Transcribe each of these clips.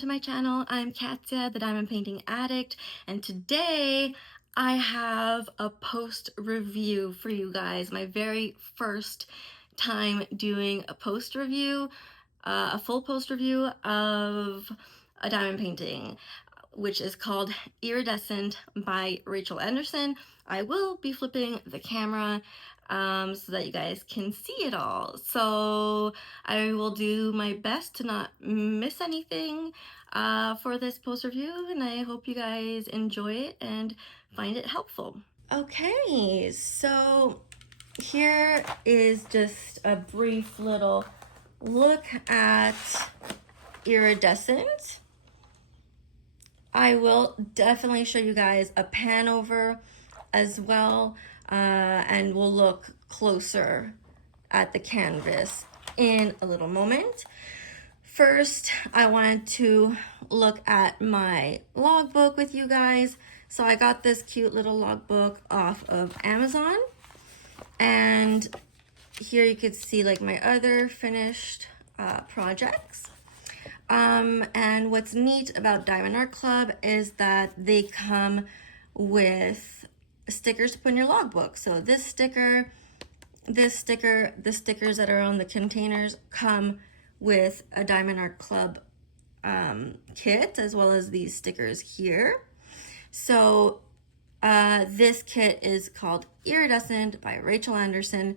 to my channel. I'm Katya, the Diamond Painting Addict, and today I have a post review for you guys. My very first time doing a post review, a full post review of a diamond painting, which is called Iridescent by Rachel Anderson. I will be flipping the camera so that you guys can see it all. So I will do my best to not miss anything for this post review, and I hope you guys enjoy it and find it helpful. Okay, so here is just a brief little look at Iridescent. I will definitely show you guys a pan over as well, and we'll look closer at the canvas in a little moment. First, I wanted to look at my logbook with you guys. So I got this cute little logbook off of Amazon, and here you could see like my other finished projects. And what's neat about Diamond Art Club is that they come with stickers to put in your logbook. So this sticker, the stickers that are on the containers come with a Diamond Art Club kit, as well as these stickers here. So this kit is called Iridescent by Rachel Anderson.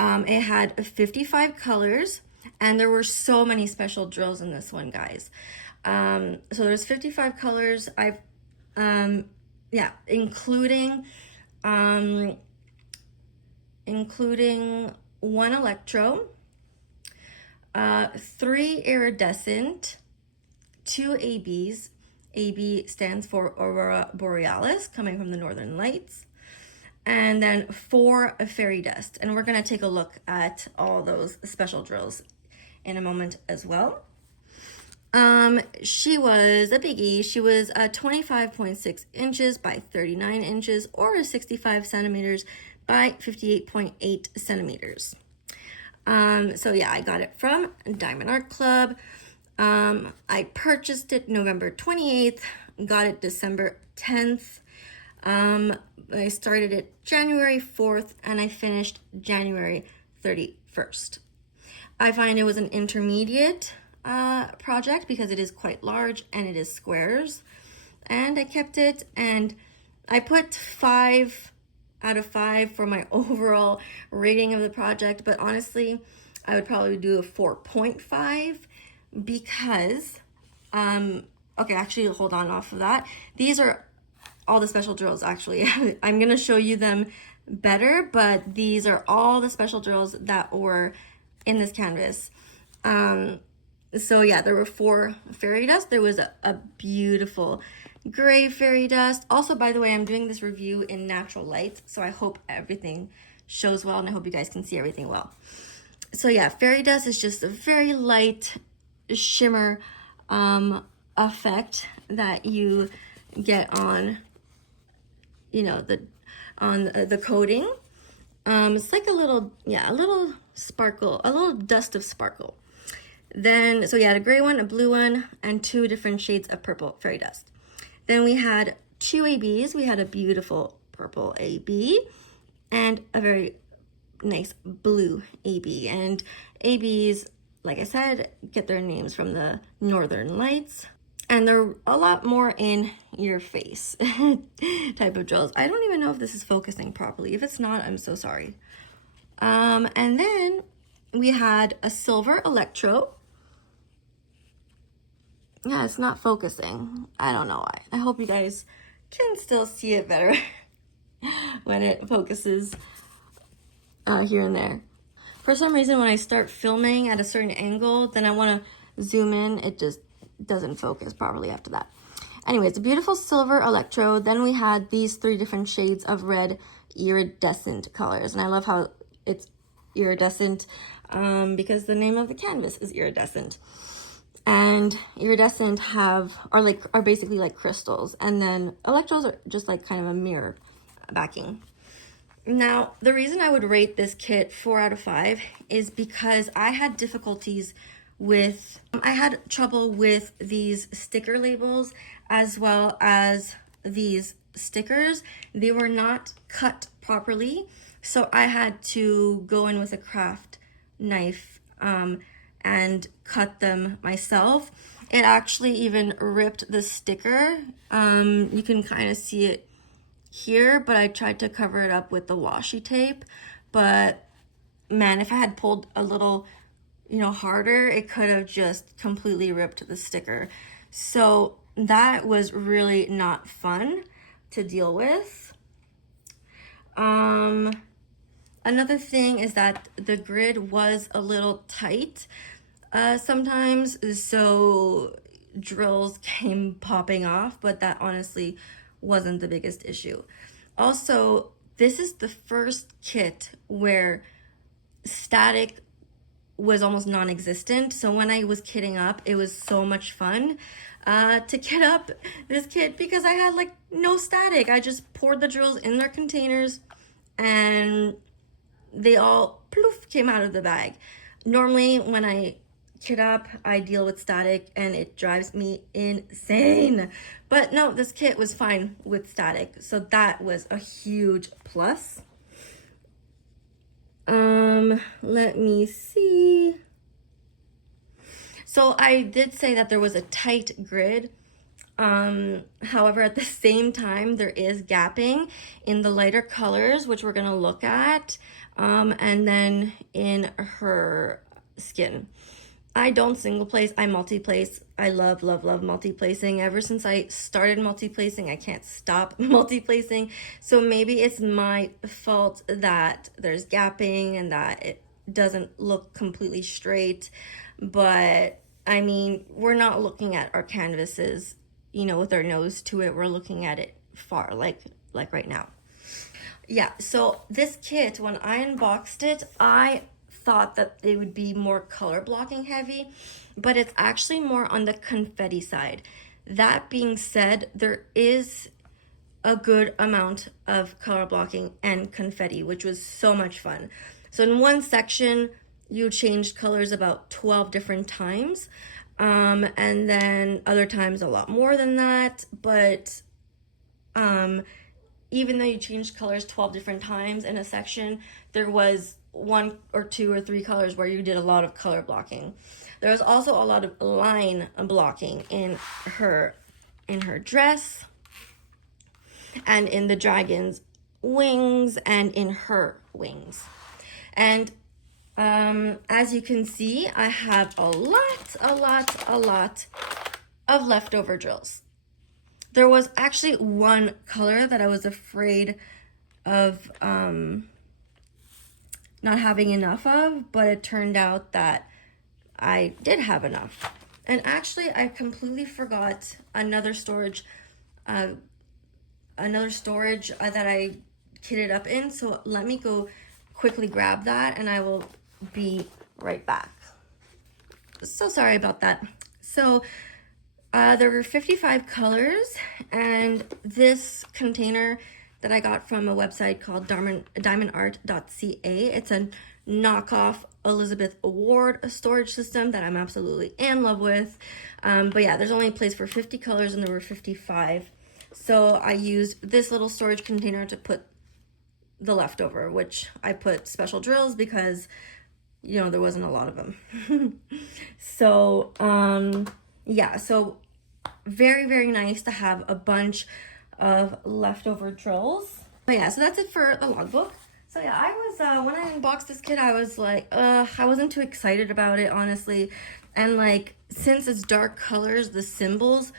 It had 55 colors. And there were so many special drills in this one, guys. So there's 55 colors. Including one electro, 3 iridescent, 2 ABs. AB stands for Aurora Borealis, coming from the Northern Lights, and then 4 fairy dust. And we're gonna take a look at all those special drills in a moment as well. She was a biggie. She was 25.6 inches by 39 inches, or 65 centimeters by 58.8 centimeters. So yeah, I got it from Diamond Art Club. I purchased it November 28th, got it December 10th. I started it January 4th, and I finished January 31st. I find it was an intermediate project because it is quite large and it is squares. And I kept it, and I put 5 out of 5 for my overall rating of the project. But honestly, I would probably do a 4.5 because, okay, actually hold on off of that. These are all the special drills, actually. I'm gonna show you them better, but these are all the special drills that were in this canvas. So yeah, there were 4 fairy dust. There was a beautiful gray fairy dust. Also, by the way, I'm doing this review in natural light, so I hope everything shows well, and I hope you guys can see everything well. So yeah, fairy dust is just a very light shimmer effect that you get on, you know, the coating. It's like a little sparkle, a little dust of sparkle. Then, so you had a gray one, a blue one, and 2 different shades of purple fairy dust. Then we had 2 ABs. We had a beautiful purple AB and a very nice blue AB. And ABs, like I said, get their names from the Northern Lights. And they're a lot more in your face type of drills. I don't even know if this is focusing properly. If it's not, I'm so sorry. And then we had a silver electro. Yeah, it's not focusing. I don't know why. I hope you guys can still see it better when it focuses here and there. For some reason, when I start filming at a certain angle, then I want to zoom in. It just doesn't focus properly after that. Anyways, a beautiful silver electro. Then we had these 3 different shades of red iridescent colors. And I love how it's iridescent because the name of the canvas is iridescent. And iridescent are basically like crystals, and then electros are just like kind of a mirror backing. Now, the reason I would rate this kit 4 out of 5 is because I had difficulties with, I had trouble with these sticker labels as well as these stickers. They were not cut properly, so I had to go in with a craft knife and cut them myself. It actually even ripped the sticker. You can kind of see it here, but I tried to cover it up with the washi tape. But man, if I had pulled a little, harder, it could have just completely ripped the sticker. So that was really not fun to deal with. Another thing is that the grid was a little tight sometimes, so drills came popping off, but that honestly wasn't the biggest issue. Also, this is the first kit where static was almost non-existent. So when I was kitting up, it was so much fun to kit up this kit because I had like no static. I just poured the drills in their containers and they all poof came out of the bag. Normally when I kit up, I deal with static and it drives me insane. But no, this kit was fine with static. So that was a huge plus. Let me see. So I did say that there was a tight grid. However, at the same time, there is gapping in the lighter colors, which we're gonna look at, and then in her skin. I don't single place, I multi-place. I love, love, love multi-placing. Ever since I started multi-placing, I can't stop multi-placing. So maybe it's my fault that there's gapping and that it doesn't look completely straight. But I mean, we're not looking at our canvases, with our nose to it. We're looking at it far, like right now. Yeah, so this kit, when I unboxed it, I thought that it would be more color blocking heavy, but it's actually more on the confetti side. That being said, there is a good amount of color blocking and confetti, which was so much fun. So in one section, you changed colors about 12 different times, and then other times a lot more than that. But even though you changed colors 12 different times in a section, there was 1 or 2 or 3 colors where you did a lot of color blocking. There was also a lot of line blocking in her dress and in the dragon's wings and in her wings. And as you can see, I have a lot of leftover drills. There was actually one color that I was afraid of not having enough of, but it turned out that I did have enough. And actually, I completely forgot another storage that I kitted up in. So let me go quickly grab that and I will be right back. So sorry about that. So there were 55 colors, and this container that I got from a website called Diamondart.ca. It's a knockoff Elizabeth Award storage system that I'm absolutely in love with. But yeah, there's only a place for 50 colors and there were 55. So I used this little storage container to put the leftover, which I put special drills because, there wasn't a lot of them. So, yeah, so very, very nice to have a bunch of leftover drills. But yeah, so that's it for the logbook. So yeah, I was when I unboxed this kit, I was like, I wasn't too excited about it, honestly. And like, since it's dark colors, the symbols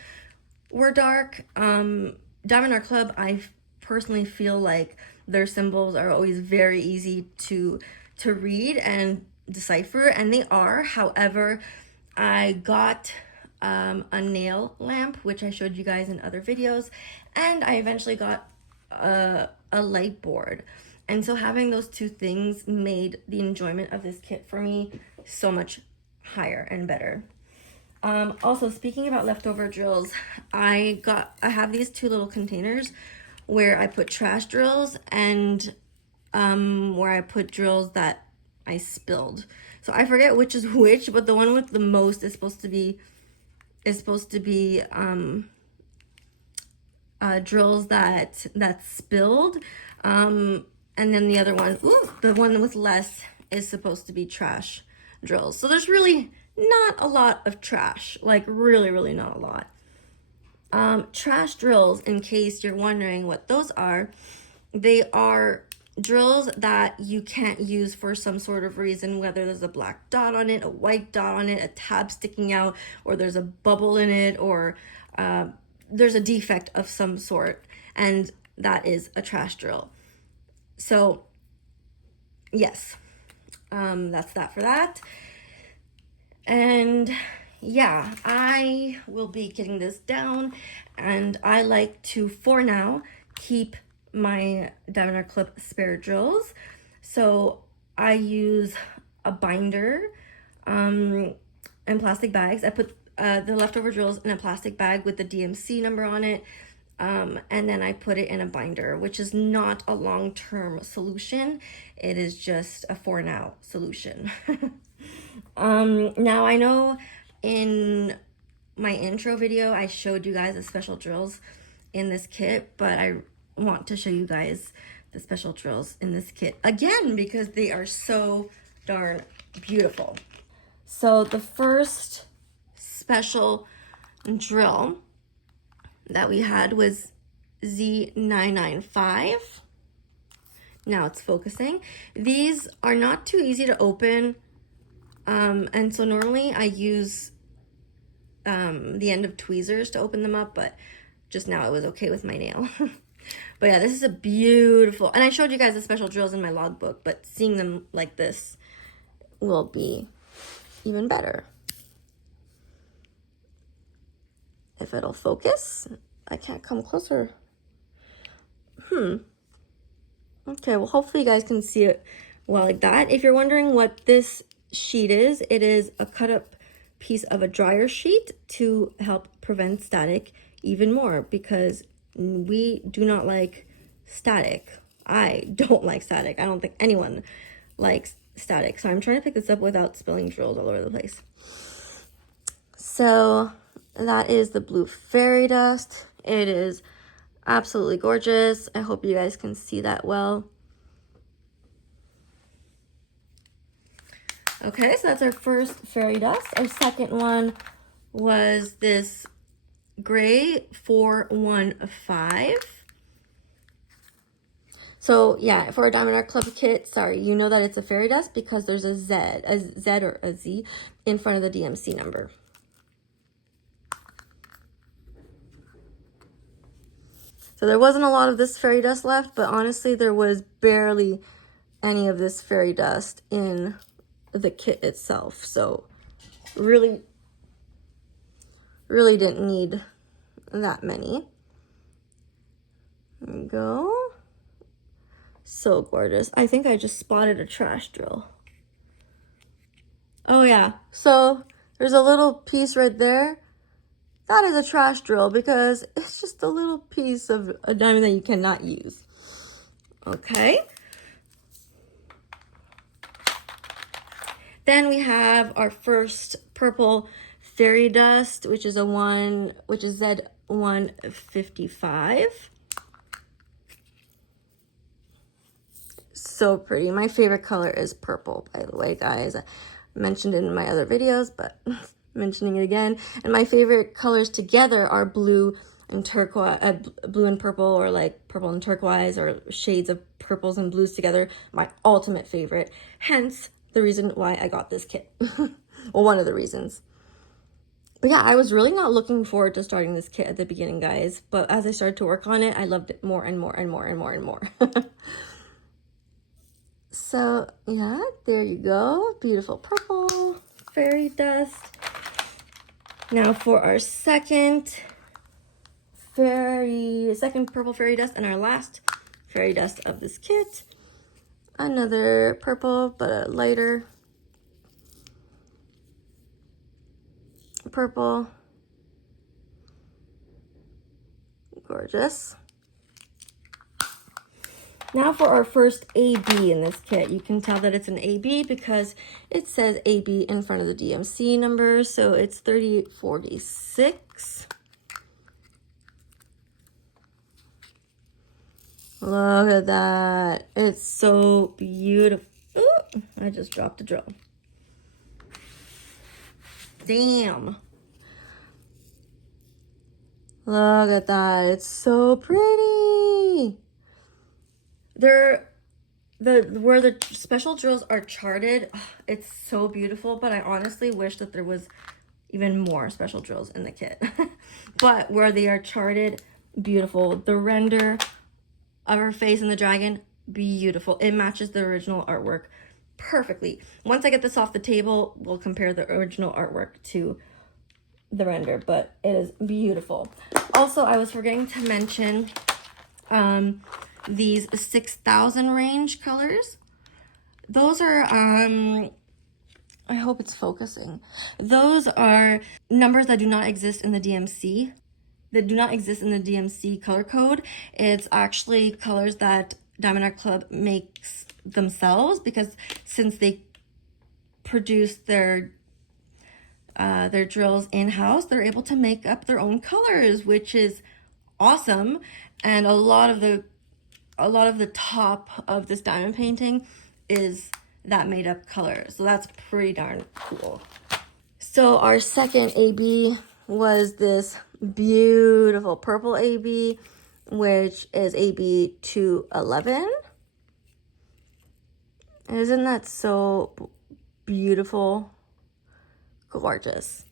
were dark. Diamond Art Club, I personally feel like their symbols are always very easy to read and decipher, and they are. However, I got a nail lamp, which I showed you guys in other videos, and I eventually got a light board. And so having those two things made the enjoyment of this kit for me so much higher and better. Also, speaking about leftover drills, I have these two little containers where I put trash drills and where I put drills that I spilled. So I forget which is which, but the one with the most is supposed to be drills that spilled, and then the other one, the one with less, is supposed to be trash drills. So there's really not a lot of trash, like really not a lot. Trash drills, in case you're wondering what those are, they are drills that you can't use for some sort of reason, whether there's a black dot on it, a white dot on it, a tab sticking out, or there's a bubble in it, or there's a defect of some sort, and that is a trash drill. So yes, that's that for that. And yeah, I will be getting this down, and I like to, for now, keep my Diamondart clip spare drills. So I use a binder and plastic bags. I put the leftover drills in a plastic bag with the DMC number on it, and then I put it in a binder, which is not a long-term solution. It is just a for now solution. Now I know in my intro video I showed you guys the special drills in this kit, but I want to show you guys the special drills in this kit again because they are so darn beautiful. So the first special drill that we had was Z995. Now it's focusing. These are not too easy to open, and so normally I use the end of tweezers to open them up, but just now it was okay with my nail. But yeah, this is a beautiful, and I showed you guys the special drills in my logbook, but seeing them like this will be even better. If it'll focus, I can't come closer. Okay, well hopefully you guys can see it well like that. If you're wondering what this sheet is, it is a cut up piece of a dryer sheet to help prevent static even more, because we do not like static. I don't like static. I don't think anyone likes static. So I'm trying to pick this up without spilling drills all over the place. So that is the blue fairy dust. It is absolutely gorgeous. I hope you guys can see that well. Okay, so that's our first fairy dust. Our second one was this gray 415. So yeah, for a Diamondart Club kit, sorry, you know that it's a fairy dust because there's a Z or a Z in front of the DMC number. So there wasn't a lot of this fairy dust left, but honestly, there was barely any of this fairy dust in the kit itself. So really didn't need that many. There we go. So gorgeous. I think I just spotted a trash drill. Oh yeah, so there's a little piece right there. That is a trash drill because it's just a little piece of a diamond that you cannot use. Okay. Then we have our first purple fairy dust, which is Z155. So pretty. My favorite color is purple, by the way, guys. I mentioned it in my other videos, but mentioning it again. And my favorite colors together are blue and turquoise, blue and purple, or like purple and turquoise, or shades of purples and blues together. My ultimate favorite. Hence the reason why I got this kit. Well, one of the reasons. But yeah, I was really not looking forward to starting this kit at the beginning, guys. But as I started to work on it, I loved it more and more and more and more and more. So yeah, there you go. Beautiful purple fairy dust. Now for our second purple fairy dust and our last fairy dust of this kit. Another purple, but a lighter purple. Gorgeous. Now for our first AB in this kit. You can tell that it's an AB because it says AB in front of the DMC number. So it's 3846. Look at that. It's so beautiful. Ooh, I just dropped a drill. Damn. Look at that. It's so pretty. Where the special drills are charted, it's so beautiful, but I honestly wish that there was even more special drills in the kit. But where they are charted, beautiful. The render of her face and the dragon, beautiful. It matches the original artwork perfectly. Once I get this off the table, we'll compare the original artwork to the render, but it is beautiful. Also, I was forgetting to mention these 6,000 range colors. Those are I hope it's focusing. Those are numbers that do not exist in the DMC. That do not exist in the DMC color code. It's actually colors that Diamond Art Club makes themselves, because since they produce their drills in-house, they're able to make up their own colors, which is awesome. And a lot of the top of this diamond painting is that made up color. So that's pretty darn cool. So our second AB was this beautiful purple AB, which is AB 211. Isn't that so beautiful? Gorgeous.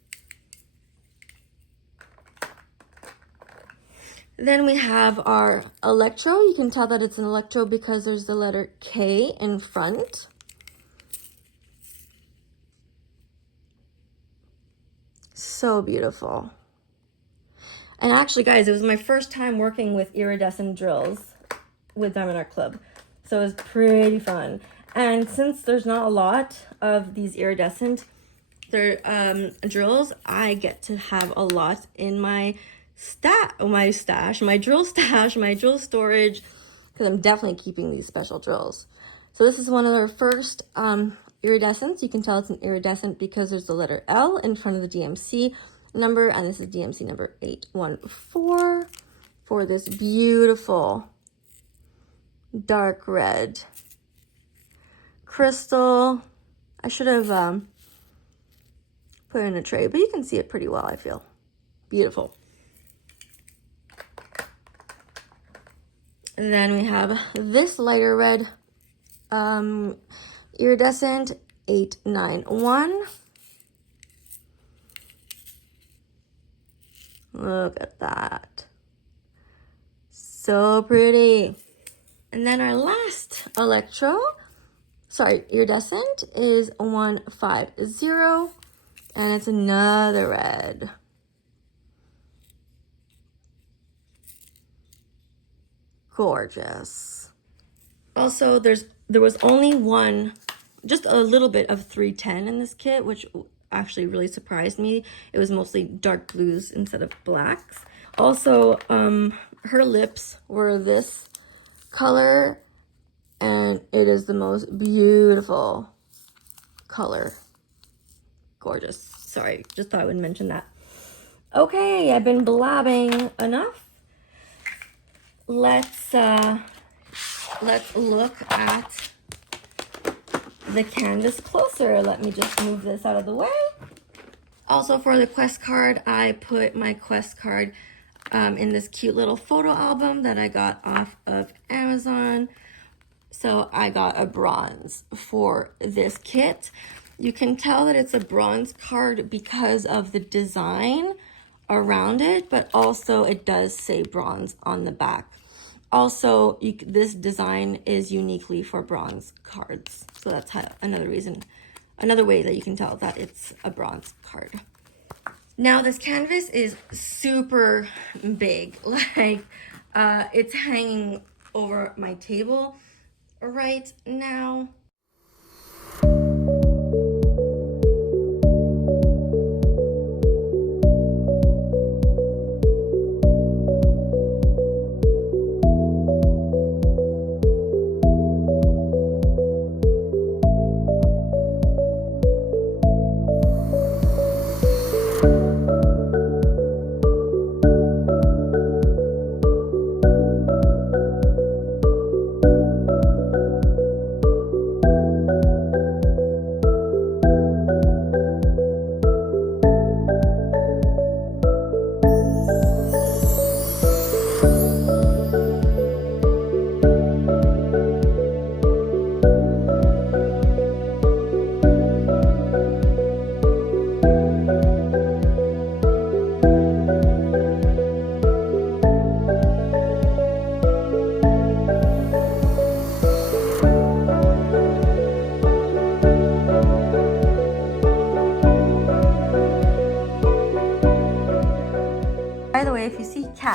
Then we have our electro. You can tell that it's an electro because there's the letter K in front. So beautiful. And actually, guys, it was my first time working with iridescent drills with Diamond Art Club. So it was pretty fun. And since there's not a lot of these iridescent drills, I get to have a lot in my drill stash, my drill storage, because I'm definitely keeping these special drills. So this is one of our first iridescents. You can tell it's an iridescent because there's the letter L in front of the DMC number, and this is DMC number 814 for this beautiful dark red crystal. I should have put it in a tray, but you can see it pretty well, I feel. Beautiful. And then we have this lighter red iridescent 891. Look at that. So pretty. And then our last iridescent is 150, and it's another red. Gorgeous. Also, there was only just a little bit of 310 in this kit, which actually really surprised me. It was mostly dark blues instead of blacks. Also, her lips were this color, and it is the most beautiful color. Gorgeous. Sorry, just thought I would mention that. Okay, I've been blabbing enough. Let's look at the canvas closer. Let me just move this out of the way. Also, for the quest card, I put my quest card in this cute little photo album that I got off of Amazon. So I got a bronze for this kit. You can tell that it's a bronze card because of the design around it, but also it does say bronze on the back. Also, this design is uniquely for bronze cards. So that's another way that you can tell that it's a bronze card. Now, this canvas is super big. Like, it's hanging over my table right now.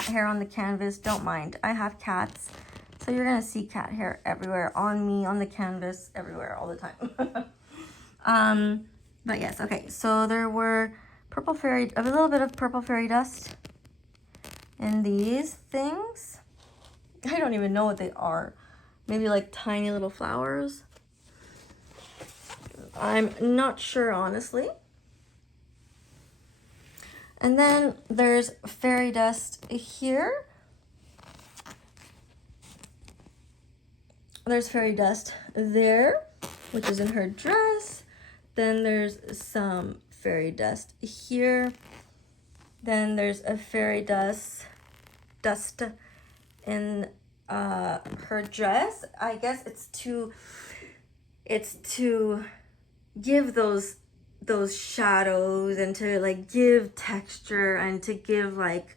hair on the canvas. Don't mind. I have cats. So you're going to see cat hair everywhere, on me, on the canvas, everywhere, all the time. But yes, okay. So there were a little bit of purple fairy dust in these things. I don't even know what they are. Maybe like tiny little flowers. I'm not sure, honestly. And then there's fairy dust here. There's fairy dust there, which is in her dress. Then there's some fairy dust here. Then there's a fairy dust in her dress. I guess it's to give those shadows and to like give texture and to give like,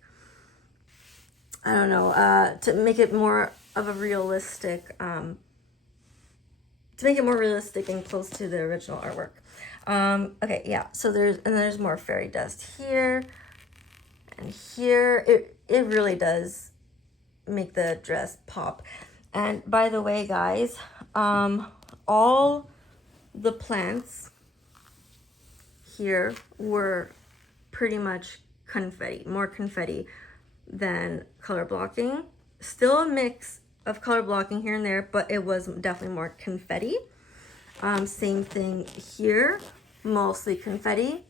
I don't know, to make it more of a realistic, to make it more realistic and close to the original artwork. Okay, yeah, so there's more fairy dust here and here. It really does make the dress pop. And by the way, guys, all the plants here were pretty much confetti, more confetti than color blocking. Still a mix of color blocking here and there, but it was definitely more confetti. Same thing here, mostly confetti.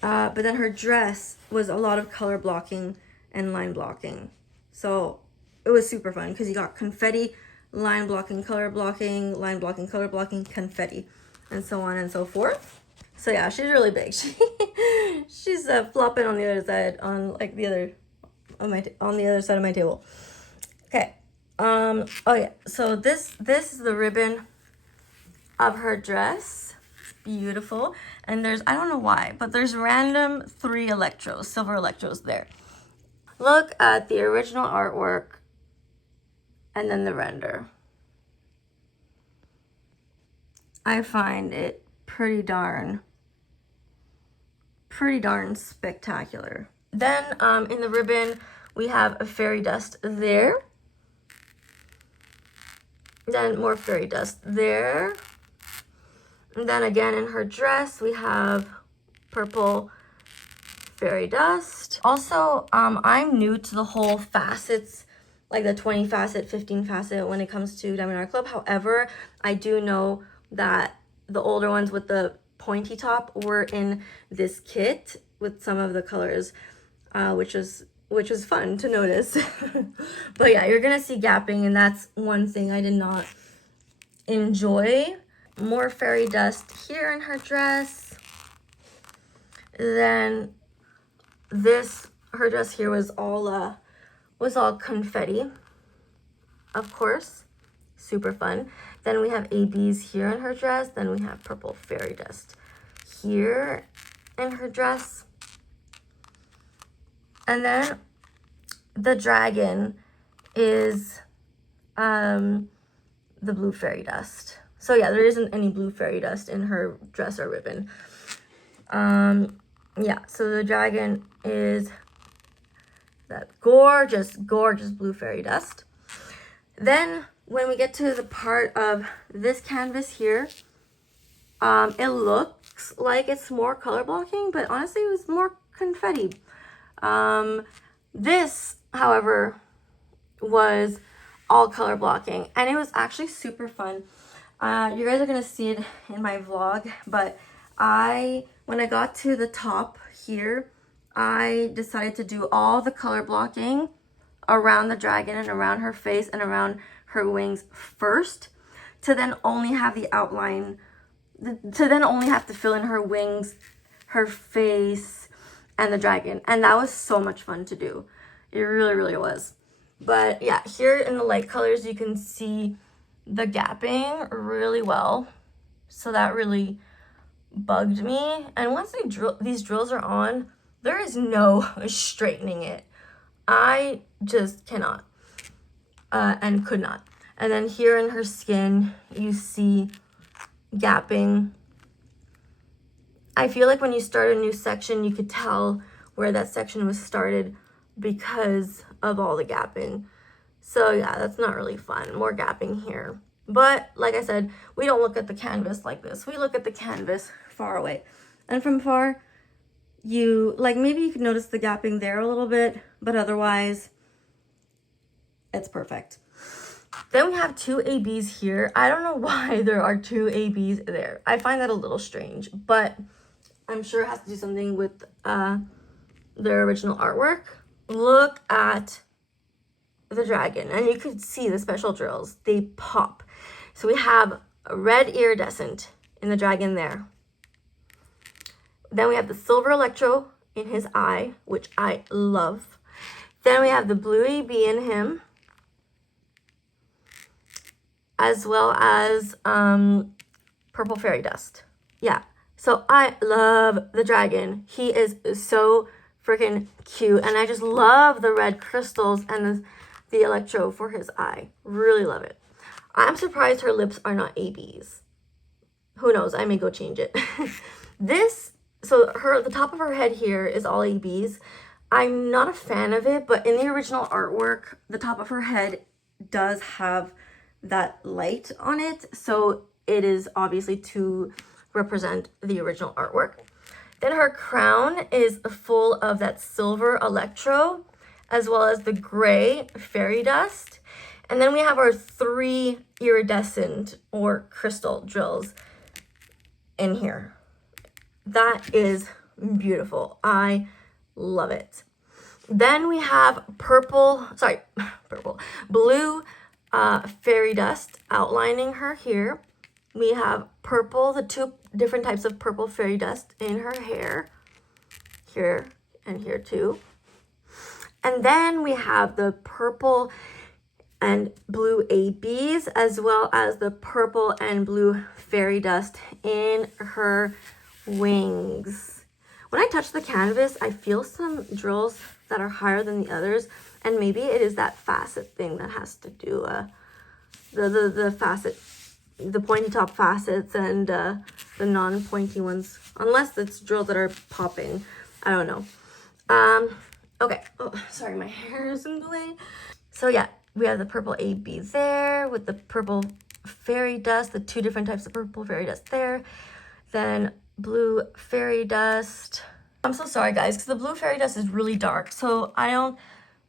But then her dress was a lot of color blocking and line blocking. So it was super fun because you got confetti, line blocking, color blocking, line blocking, color blocking, confetti, and so on and so forth. So yeah, she's really big. She's flopping on the other side, on like on the other side of my table. Okay. Oh yeah. So this is the ribbon of her dress. It's beautiful. And there's, I don't know why, but there's random 3 electros, silver electros there. Look at the original artwork and then the render. I find it pretty darn spectacular. Then in the ribbon, we have a fairy dust there. Then more fairy dust there. And then again in her dress, we have purple fairy dust. Also, I'm new to the whole facets, like the 20 facet, 15 facet when it comes to Diamond Art Club. However, I do know that the older ones with the pointy top were in this kit with some of the colors, which was fun to notice. But yeah, you're gonna see gapping, and that's one thing I did not enjoy. More fairy dust here in her dress. Then her dress here was all confetti, of course, super fun. Then we have ABs here in her dress. Then we have purple fairy dust here in her dress. And then the dragon is the blue fairy dust. So yeah, there isn't any blue fairy dust in her dress or ribbon. Yeah, so the dragon is that gorgeous blue fairy dust. Then when we get to the part of this canvas here, it looks like it's more color blocking, but honestly it was more confetti. This, however, was all color blocking, and it was actually super fun. You guys are gonna see it in my vlog, but when I got to the top here, I decided to do all the color blocking around the dragon and around her face and around her wings first, to then only have the outline, to then only have to fill in her wings, her face, and the dragon. And that was so much fun to do. It really, really was. But yeah, here in the light colors, you can see the gapping really well. So that really bugged me. And once these drills are on, there is no straightening it. I just cannot and could not. And then here in her skin, you see gapping. I feel like when you start a new section, you could tell where that section was started because of all the gapping. So yeah, that's not really fun. More gapping here. But like I said, we don't look at the canvas like this. We look at the canvas far away. And from far, you, like, maybe you can notice the gapping there a little bit, but otherwise, it's perfect. Then we have two ABs here. I don't know why there are two ABs there. I find that a little strange, but I'm sure it has to do something with their original artwork. Look at the dragon, and you could see the special drills. They pop. So we have a red iridescent in the dragon there. Then we have the silver electro in his eye, which I love. Then we have the blue AB in him, as well as purple fairy dust. Yeah, so I love the dragon. He is so freaking cute, and I just love the red crystals and the electro for his eye. Really love it. I'm surprised her lips are not ABs. Who knows? I may go change it. The top of her head here is all ABs. I'm not a fan of it, but in the original artwork, the top of her head does have that light on it, so it is obviously to represent the original artwork. Then her crown is full of that silver electro, as well as the gray fairy dust. And then we have our 3 iridescent or crystal drills in here. That is beautiful. I love it. Then we have blue fairy dust outlining her here. We have purple, the 2 different types of purple fairy dust in her hair, here and here too. And then we have the purple and blue ABs, as well as the purple and blue fairy dust in her wings. When I touch the canvas, I feel some drills that are higher than the others, and maybe it is that facet thing that has to do the pointy top facets and the non-pointy ones, unless it's drills that are popping. I don't know. Okay. Oh, sorry, my hair is in the way. So yeah, we have the purple AB there with the purple fairy dust, the 2 different types of purple fairy dust there. Then blue fairy dust. I'm so sorry, guys, because the blue fairy dust is really dark. So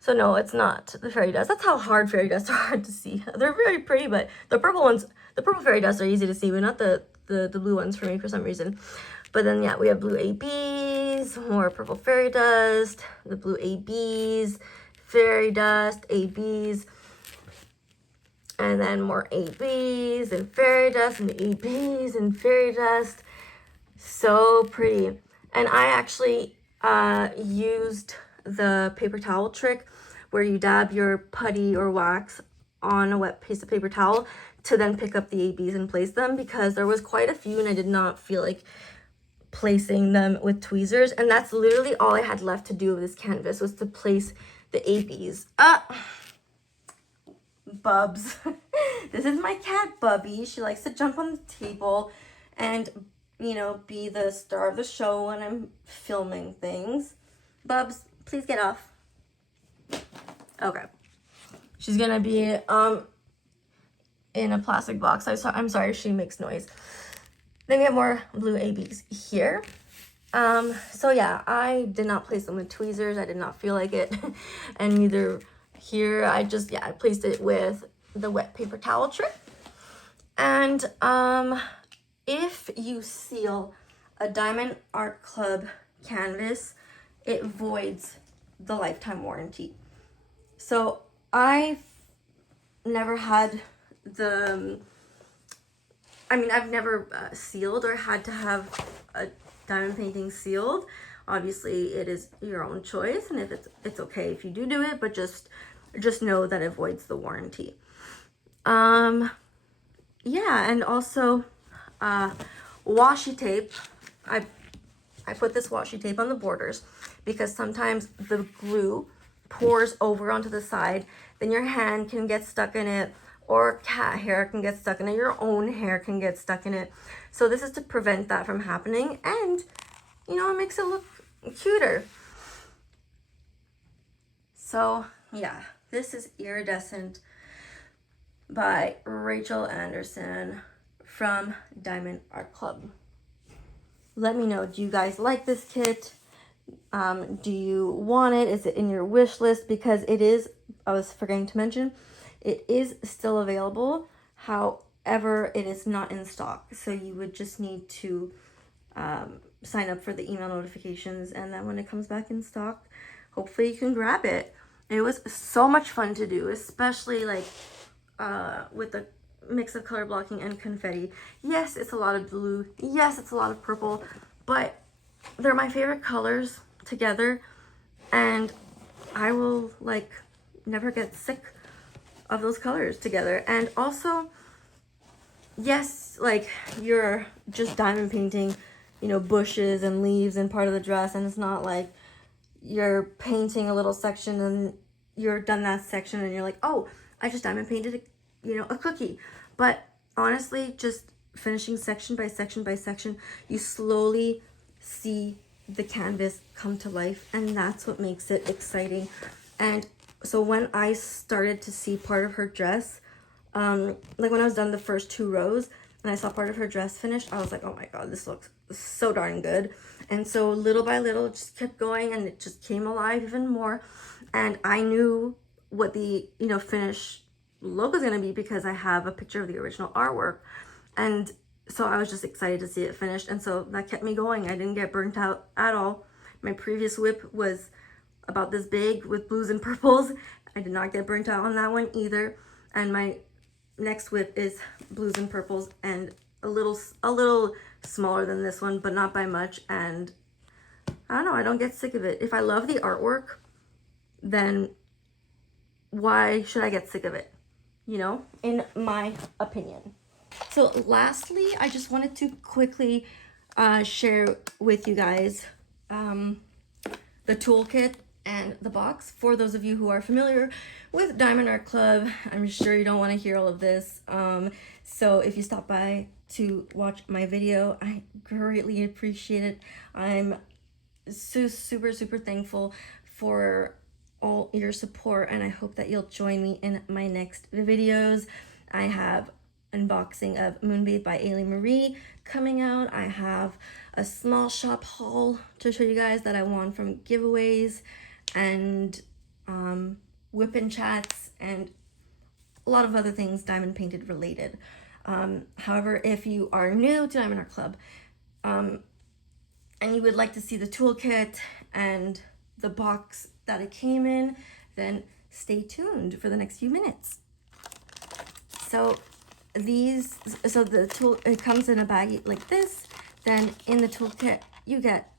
no, it's not the fairy dust. That's how hard fairy dust are hard to see. They're very pretty, but the purple fairy dust are easy to see, but not the blue ones for me for some reason. But then, yeah, we have blue ABs, more purple fairy dust, the blue ABs, fairy dust, ABs, and then more ABs and fairy dust and ABs and fairy dust. So pretty. And I actually used the paper towel trick where you dab your putty or wax on a wet piece of paper towel to then pick up the ABs and place them, because there was quite a few and I did not feel like placing them with tweezers, and that's literally all I had left to do with this canvas, was to place the ABs. Bubs. This is my cat Bubby. She likes to jump on the table and, you know, be the star of the show when I'm filming things. Bubs, please get off. Okay. She's gonna be in a plastic box. I'm sorry she makes noise. Then we have more blue ABs here. So yeah, I did not place them with tweezers. I did not feel like it. And neither here. I placed it with the wet paper towel trick. And if you seal a Diamond Art Club canvas, it voids the lifetime warranty. So I've never had I've never sealed or had to have a diamond painting sealed. Obviously, it is your own choice, and if it's okay if you do it, but just know that it voids the warranty. Yeah, and also washi tape. I put this washi tape on the borders because sometimes the glue pours over onto the side, then your hand can get stuck in it, or cat hair can get stuck in it, your own hair can get stuck in it. So this is to prevent that from happening, and, you know, it makes it look cuter. So yeah, this is Iridescent by Rachel Anderson from Diamond Art Club. Let me know, do you guys like this kit? Do you want it? Is it in your wish list? Because it is, I was forgetting to mention, it is still available. However, it is not in stock. So you would just need to sign up for the email notifications, and then when it comes back in stock, hopefully you can grab it. It was so much fun to do, especially like with the mix of color blocking and confetti. Yes, it's a lot of blue. Yes, it's a lot of purple, but they're my favorite colors together, and I will like never get sick of those colors together. And also, yes, like you're just diamond painting, you know, bushes and leaves and part of the dress, and it's not like you're painting a little section and you're done that section and you're like, oh, I just diamond painted a cookie. But honestly, just finishing section by section by section, you slowly see the canvas come to life, and that's what makes it exciting. And so when I started to see part of her dress, like when I was done the first 2 rows and I saw part of her dress finished, I was like, oh my god, this looks so darn good. And so little by little, it just kept going, and it just came alive even more. And I knew what the finished look was going to be because I have a picture of the original artwork. And so I was just excited to see it finished, and so that kept me going. I didn't get burnt out at all. My previous whip was about this big with blues and purples. I did not get burnt out on that one either. And my next whip is blues and purples and a little smaller than this one, but not by much. And I don't know, I don't get sick of it. If I love the artwork, then why should I get sick of it? In my opinion. So lastly, I just wanted to quickly share with you guys the toolkit and the box. For those of you who are familiar with Diamond Art Club, I'm sure you don't want to hear all of this. So if you stop by to watch my video, I greatly appreciate it. I'm super thankful for all your support, and I hope that you'll join me in my next videos. I have unboxing of Moonbathe by Ailey Marie coming out. I have a small shop haul to show you guys that I won from giveaways, and whip and chats, and a lot of other things diamond painted related. However, if you are new to Diamond Art Club and you would like to see the toolkit and the box that it came in, then stay tuned for the next few minutes. So the tool, it comes in a baggie like this. Then in the toolkit, you get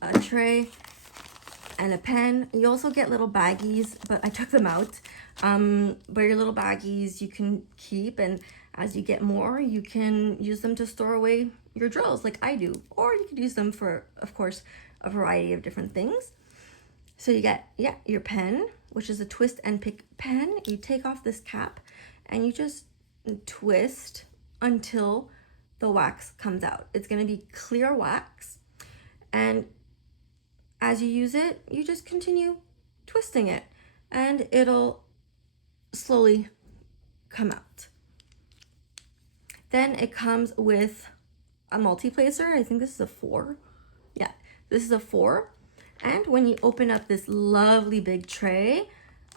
a tray and a pen. You also get little baggies, but I took them out. But your little baggies you can keep, and as you get more, you can use them to store away your drills like I do. Or you could use them for, of course, a variety of different things. So you get, your pen, which is a twist and pick pen. You take off this cap and you just twist until the wax comes out. It's going to be clear wax, and as you use it, you just continue twisting it and it'll slowly come out. Then it comes with a multi-placer. I think this is a 4. Yeah, this is a 4. And when you open up this lovely big tray,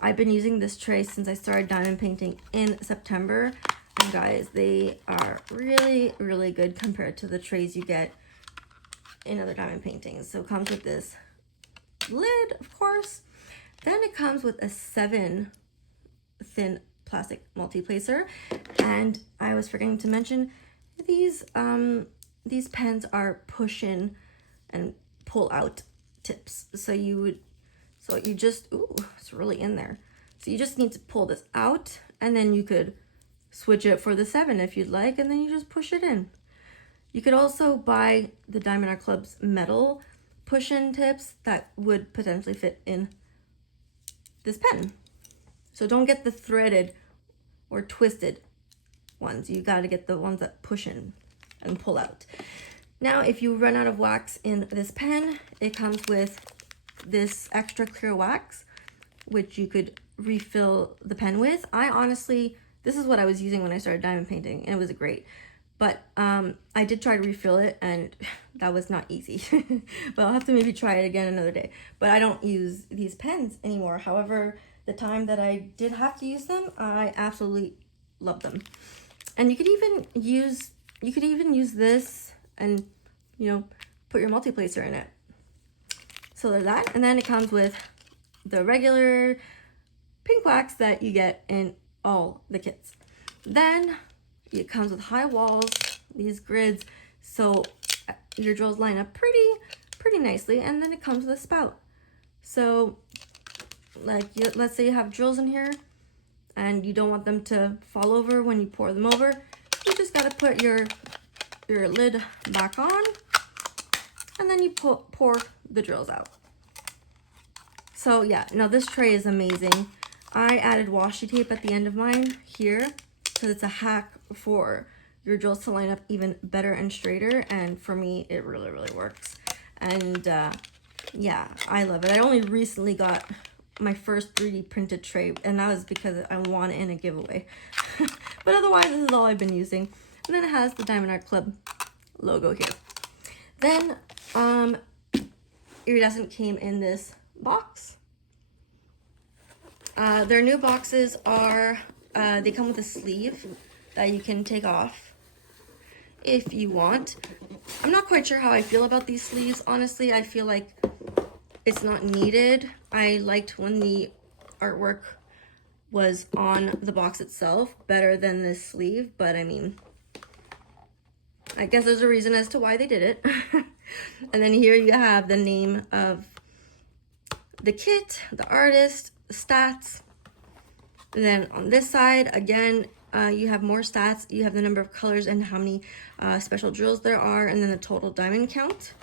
I've been using this tray since I started diamond painting in September. And guys, they are really good compared to the trays you get in other diamond paintings. So it comes with this lid, of course. Then it comes with a 7 thin plastic multi-placer. And I was forgetting to mention, these pens are push in and pull out tips. So you just, ooh, it's really in there. So you just need to pull this out, and then you could switch it for the 7 if you'd like, and then you just push it in. You could also buy the Diamond Art Club's metal push-in tips that would potentially fit in this pen. So don't get the threaded or twisted ones. You got to get the ones that push in and pull out. Now, if you run out of wax in this pen, it comes with this extra clear wax. which you could refill the pen with. I honestly, this is what I was using when I started diamond painting, and it was great. But I did try to refill it, and that was not easy. But I'll have to maybe try it again another day. But I don't use these pens anymore. However, the time that I did have to use them, I absolutely love them. And you could even use this and, you know, put your multi-placer in it. So there's that. And then it comes with the regular pink wax that you get in all the kits. Then it comes with high walls, these grids, so your drills line up pretty nicely. And then it comes with a spout. So like, let's say you have drills in here and you don't want them to fall over when you pour them over. You just gotta put your lid back on, and then you pour the drills out. So yeah, now this tray is amazing. I added washi tape at the end of mine here because it's a hack for your drills to line up even better and straighter, and for me it really works. And yeah, I love it. I only recently got my first 3D printed tray, and that was because I won it in a giveaway. But otherwise, this is all I've been using. And then it has the Diamond Art Club logo here. Then Iridescent came in this box. Their new boxes are, they come with a sleeve that you can take off if you want. I'm not quite sure how I feel about these sleeves. Honestly, I feel like it's not needed. I liked when the artwork was on the box itself better than this sleeve, but I mean, I guess there's a reason as to why they did it. And then here you have the name of the kit, the artist, the stats. And then on this side, again, you have more stats. You have the number of colors and how many special drills there are, and then the total diamond count.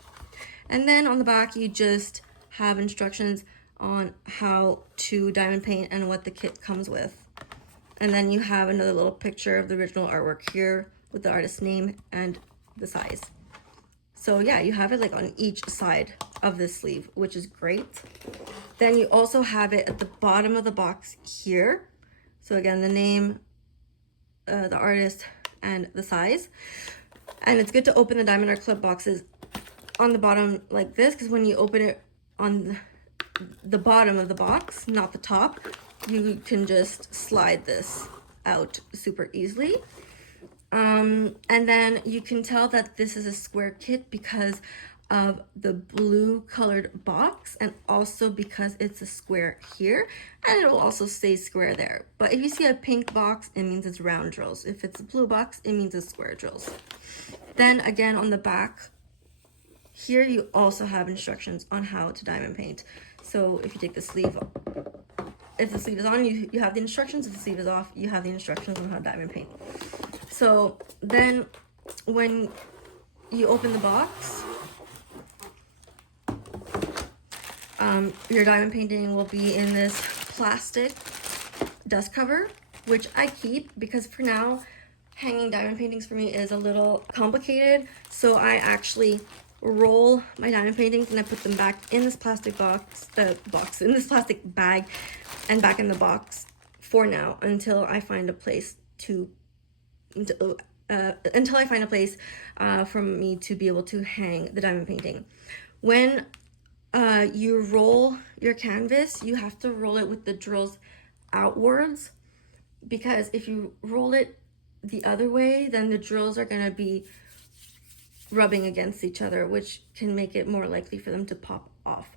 And then on the back, you just have instructions on how to diamond paint and what the kit comes with. And then you have another little picture of the original artwork here with the artist's name and the size. So yeah, you have it like on each side of this sleeve, which is great. Then you also have it at the bottom of the box here. So again, the name, the artist, and the size. And it's good to open the Diamond Art Club boxes on the bottom like this, because when you open it on the bottom of the box, not the top, you can just slide this out super easily. And then you can tell that this is a square kit because of the blue colored box, and also because it's a square here, and it will also stay square there. But if you see a pink box, it means it's round drills. If it's a blue box, it means it's square drills. Then again, on the back here, you also have instructions on how to diamond paint. So if you take the sleeve, if the sleeve is on, you have the instructions. If the sleeve is off, you have the instructions on how to diamond paint. So then when you open the box, your diamond painting will be in this plastic dust cover, which I keep because for now, hanging diamond paintings for me is a little complicated. So I actually roll my diamond paintings and I put them back in this plastic in this plastic bag and back in the box for now until I find a place for me to be able to hang the diamond painting. When you roll your canvas, you have to roll it with the drills outwards, because if you roll it the other way, then the drills are going to be rubbing against each other, which can make it more likely for them to pop off.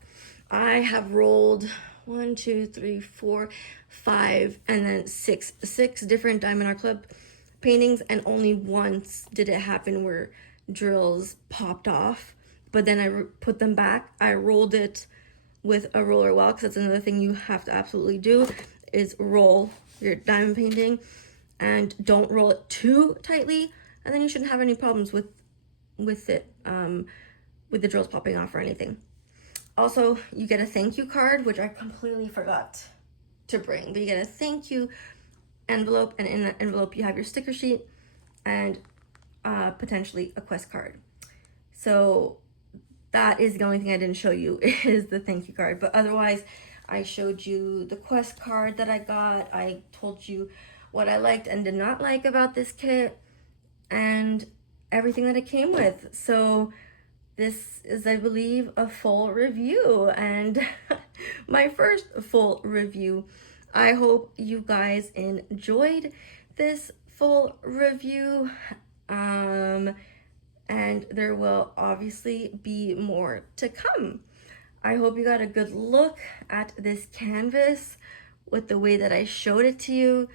I have rolled 1, 2, 3, 4, 5, and then six different Diamond Art Club paintings, and only once did it happen where drills popped off. But then I put them back. I rolled it with a roller well, because that's another thing you have to absolutely do, is roll your diamond painting, and don't roll it too tightly, and then you shouldn't have any problems with it, with the drills popping off or anything. Also, you get a thank you card, which I completely forgot to bring, but you get a thank you envelope, and in that envelope you have your sticker sheet and potentially a quest card. So that is the only thing I didn't show you is the thank you card, but otherwise I showed you the quest card that I got. I told you what I liked and did not like about this kit and everything that it came with. So this is, I believe, a full review and my first full review. I hope you guys enjoyed this full review. And there will obviously be more to come. I hope you got a good look at this canvas with the way that I showed it to you.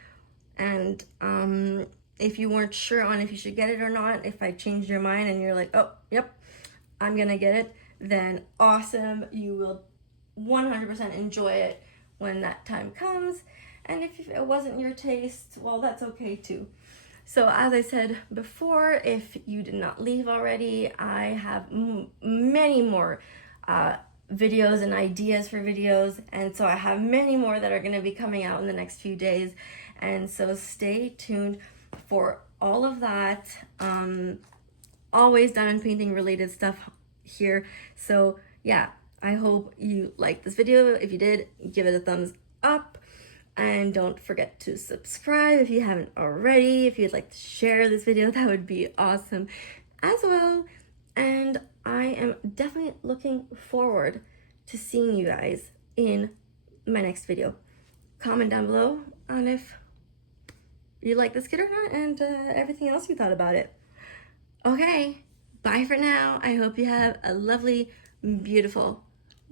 And if you weren't sure on if you should get it or not, if I changed your mind and you're like, oh, yep, I'm gonna get it, then awesome. You will 100% enjoy it when that time comes. And if it wasn't your taste, well, that's okay too. So as I said before, if you did not leave already, I have many more videos and ideas for videos, and so I have many more that are going to be coming out in the next few days, and so stay tuned for all of that. Always diamond painting related stuff here. So yeah, I hope you liked this video. If you did, give it a thumbs up. And don't forget to subscribe if you haven't already. If you'd like to share this video, that would be awesome as well. And I am definitely looking forward to seeing you guys in my next video. Comment down below on if you like this kit or not, and everything else you thought about it. Okay, bye for now. I hope you have a lovely, beautiful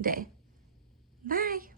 day. Bye.